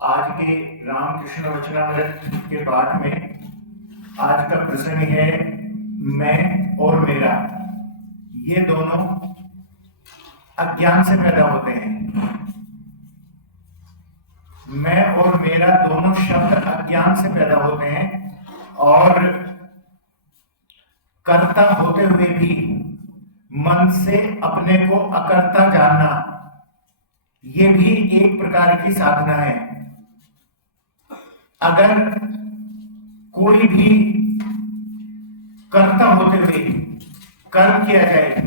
आज के रामकृष्ण वचनामृत के पाठ में आज का प्रसंग है मैं और मेरा। ये दोनों अज्ञान से पैदा होते हैं। मैं और मेरा दोनों शब्द अज्ञान से पैदा होते हैं और कर्ता होते हुए भी मन से अपने को अकर्ता जानना, ये भी एक प्रकार की साधना है। अगर कोई भी कर्ता होते हुए कर्म किया जाए,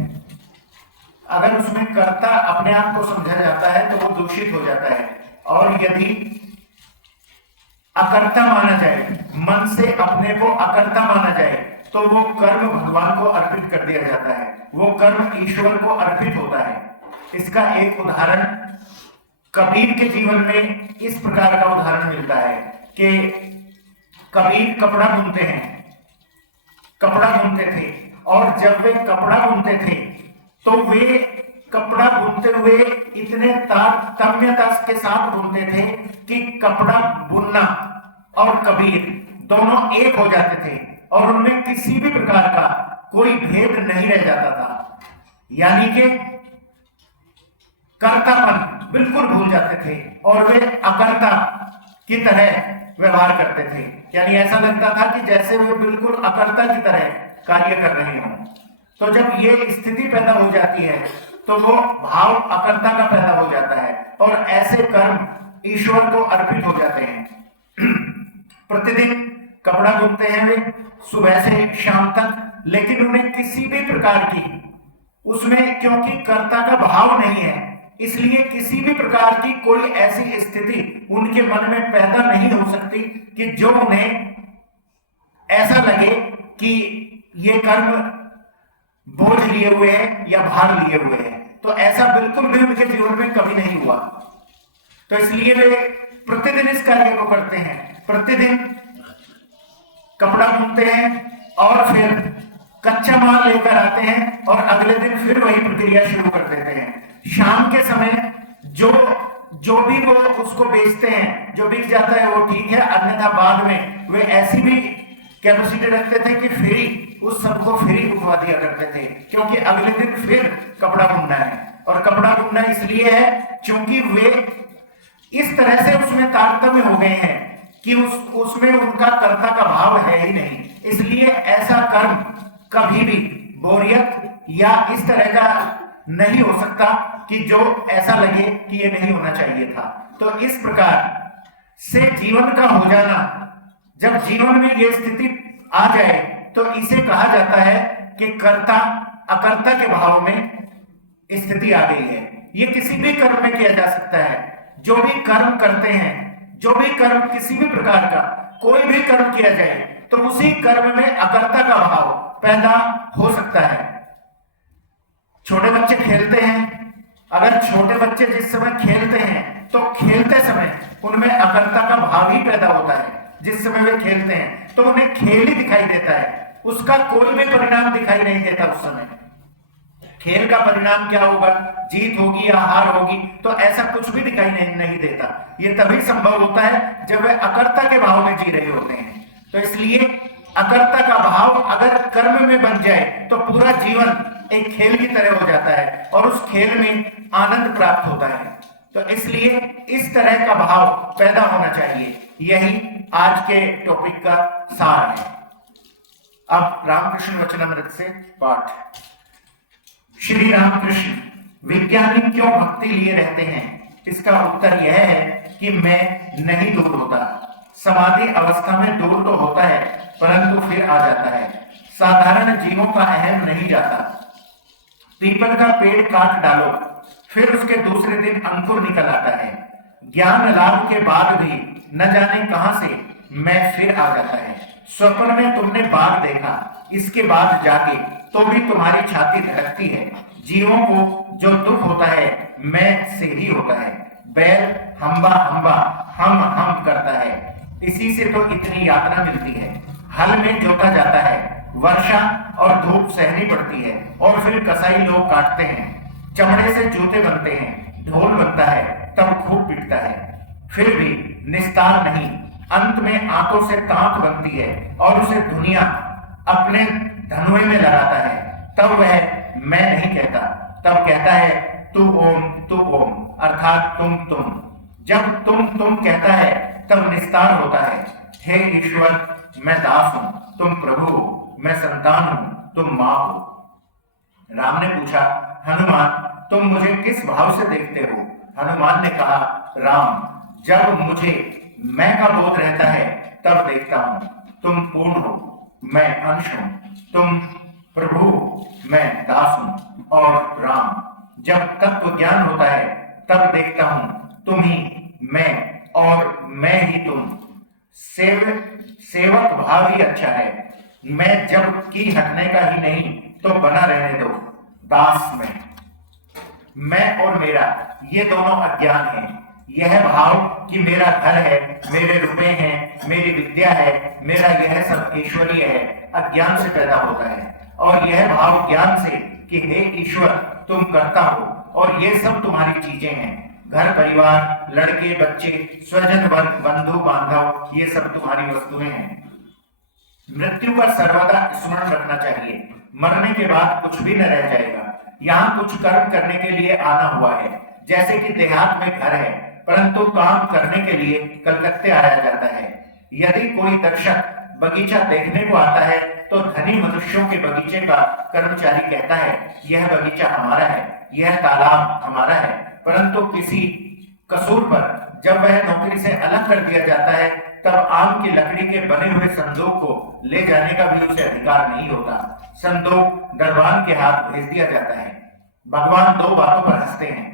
अगर उसमें कर्ता अपने आप को समझा जाता है तो वो दूषित हो जाता है, और यदि अकर्ता माना जाए, मन से अपने को अकर्ता माना जाए, तो वो कर्म भगवान को अर्पित कर दिया जाता है, वो कर्म ईश्वर को अर्पित होता है। इसका एक उदाहरण कबीर के जीवन में इस प्रकार का उदाहरण मिलता है कि कबीर कपड़ा बुनते थे, और जब वे कपड़ा बुनते थे तो वे कपड़ा बुनते हुए इतने तारतम्यता के साथ बुनते थे कि कपड़ा बुनना और कबीर दोनों एक हो जाते थे और उनमें किसी भी प्रकार का कोई भेद नहीं रह जाता था। यानी कि कर्तापन बिल्कुल भूल जाते थे और वे अकर्ता की तरह व्यवहार करते थे। यानी ऐसा लगता था कि जैसे वे बिल्कुल अकर्ता की तरह कार्य कर रहे हों। तो जब ये स्थिति पैदा हो जाती है तो वो भाव अकर्ता का पैदा हो जाता है और ऐसे कर्म ईश्वर को अर्पित हो जाते हैं। प्रतिदिन कपड़ा बुनते हैं वे सुबह से शाम तक, लेकिन उन्हें किसी भी प्रकार की उसमें, क्योंकि कर्ता का भाव नहीं है, इसलिए किसी भी प्रकार की कोई ऐसी स्थिति उनके मन में पैदा नहीं हो सकती कि जो उन्हें ऐसा लगे कि ये कर्म बोझ लिए हुए हैं या भार लिए हुए हैं। तो ऐसा बिल्कुल भी उनके जीवन में कभी नहीं हुआ। तो इसलिए वे प्रतिदिन इस कार्य को करते हैं, प्रतिदिन कपड़ा बुनते हैं और फिर कच्चा माल लेकर आते हैं और अगले दिन फिर वही प्रक्रिया शुरू कर देते हैं। शाम के समय जो भी वो उसको बेचते हैं, जो बिक जाता है वो ठीक है, अन्यथा बाद में वे ऐसी भी कैपेसिटी रखते थे कि फ्री उस सबको फ्री उठवा दिया करते थे, क्योंकि अगले दिन फिर कपड़ा बुनना है। और कपड़ा बुनना इसलिए है क्योंकि वे इस तरह से उसमें तारतम्य हो गए हैं कि उसमें उनका कर्ता का भाव है ही नहीं। इसलिए ऐसा कर्म कभी भी बोरियत या इस तरह का नहीं हो सकता कि जो ऐसा लगे कि ये नहीं होना चाहिए था। तो इस प्रकार से जीवन का हो जाना, जब जीवन में ये स्थिति आ जाए तो इसे कहा जाता है कि कर्ता अकर्ता के भाव में स्थिति आ गई है। ये किसी भी कर्म में किया जा सकता है। जो भी कर्म करते हैं, जो भी कर्म किसी भी प्रकार का कोई भी कर्म किया जाए तो उसी कर्म में अकर्ता का भाव पैदा हो सकता है। छोटे बच्चे खेलते हैं, अगर छोटे बच्चे जिस समय खेलते हैं तो खेलते समय उनमें अकर्ता का भाव ही पैदा होता है। जिस समय वे खेलते हैं तो उन्हें खेल ही दिखाई देता है, उसका कोई भी परिणाम दिखाई नहीं देता। उस समय खेल का परिणाम क्या होगा, जीत होगी या हार होगी, तो ऐसा कुछ भी दिखाई नहीं देता। ये तभी संभव होता है जब वे अकर्ता के भाव में जी रहे होते हैं। तो इसलिए अकर्ता का भाव अगर कर्म में बन जाए तो पूरा जीवन एक खेल की तरह हो जाता है और उस खेल में आनंद प्राप्त होता है। तो इसलिए इस तरह का भाव पैदा होना चाहिए। यही आज के टॉपिक का सार है। अब रामकृष्ण वचनामृत से पाठ। श्री रामकृष्ण, विज्ञानी क्यों भक्ति लिए रहते हैं? इसका उत्तर यह है कि मैं नहीं दूर होता। समाधि अवस्था में दूर तो होता है परंतु फिर आ जाता है। साधारण जीवों का अहम नहीं जाता। पीपल का पेड़ काट डालो, फिर उसके दूसरे दिन अंकुर निकल आता है। ज्ञान लाभ के बाद भी न जाने कहां से मैं फिर आ जाता है। स्वप्न में तुमने बाघ देखा, इसके बाद जागे तो भी तुम्हारी छाती धड़कती है। जीवों को जो दुख होता है मैं से ही होता है। बैल हम्बा हम्बा हम करता है, इसी से तो इतनी यातना मिलती है। हल में जोता जाता है, वर्षा और धूप सहनी पड़ती है और फिर कसाई लोग काटते हैं। चमड़े से जूते बनते हैं, ढोल बनता है, तब खूब पिटता है। फिर भी निस्तार नहीं, अंत में आंतों से तांत बनती है और उसे दुनिया अपने धनुए में लगाता है, तब वह मैं नहीं कहता, तब कहता है तू ओम, अर्थात तुम। जब तुम कहता है तब निस्तार होता है, हे ईश्वर मैं दास हूं, तुम प्रभु हो, मैं संतान हूं, तुम मां हो। राम ने पूछा, हनुमान तुम मुझे किस भाव से देखते हो? हनुमान ने कहा, राम जब मुझे मैं का बोध रहता है तब देखता हूं, तुम पूर्ण हो, मैं अंश हूं, तुम प्रभु हो, मैं दास हूं। और राम जब तत्व ज्ञान होता है तब देखता हूं, तुम ही मैं और मैं ही तुम। सेवक भाव ही अच्छा है, मैं जब की हटने का ही नहीं तो बना रहने दो दास में। मैं और मेरा ये दोनों अज्ञान है। यह भाव कि मेरा घर है, मेरे रुपए हैं, मेरी विद्या है, मेरा यह सब ईश्वरीय है, अज्ञान से पैदा होता है। और यह भाव ज्ञान से कि हे ईश्वर तुम करता हो और ये सब तुम्हारी चीजें हैं, घर परिवार, लड़के बच्चे, स्वजन वर्ग, बंधु बांधव, ये सब तुम्हारी वस्तुएं हैं। मृत्यु का सर्वदा स्मरण रखना चाहिए, मरने के बाद कुछ भी न रह जाएगा। यहाँ कुछ कर्म करने के लिए आना हुआ है, जैसे कि देहात में घर है परंतु काम करने के लिए कलकत्ते आया जाता है। यदि कोई दर्शक बगीचा देखने को आता है तो धनी मनुष्यों के बगीचे का कर्मचारी कहता है यह बगीचा हमारा है, यह तालाब हमारा है, परंतु किसी कसूर पर जब वह नौकरी से अलग कर दिया जाता है तब आम की लकड़ी के बने हुए संदूक को ले जाने का भी उसे अधिकार नहीं होता। संदूक दरबान के हाथ भेज दिया जाता है। भगवान दो बातों पर हंसते हैं।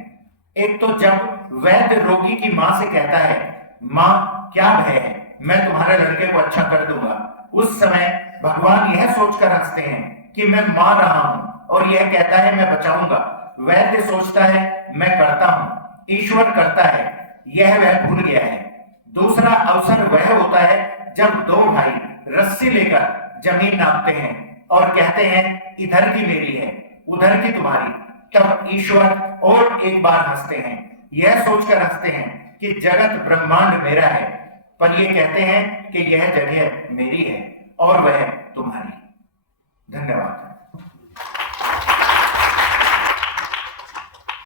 एक तो जब वैद्य रोगी की मां से कहता है, मां क्या भय है, मैं तुम्हारे लड़के को अच्छा कर दूंगा, उस समय भगवान यह सोचकर हंसते हैं कि मैं मार रहा हूं और यह कहता है मैं बचाऊंगा। वैद्य सोचता है मैं करता हूं, ईश्वर करता है, यह वह भूल गया है। दूसरा अवसर वह होता है जब दो भाई रस्सी लेकर जमीन नापते हैं और कहते हैं इधर की मेरी है, उधर की तुम्हारी, तब ईश्वर और एक बार हंसते हैं, यह सोचकर हंसते हैं कि जगत ब्रह्मांड मेरा है, पर ये कहते हैं कि यह जगह मेरी है और वह तुम्हारी। धन्यवाद।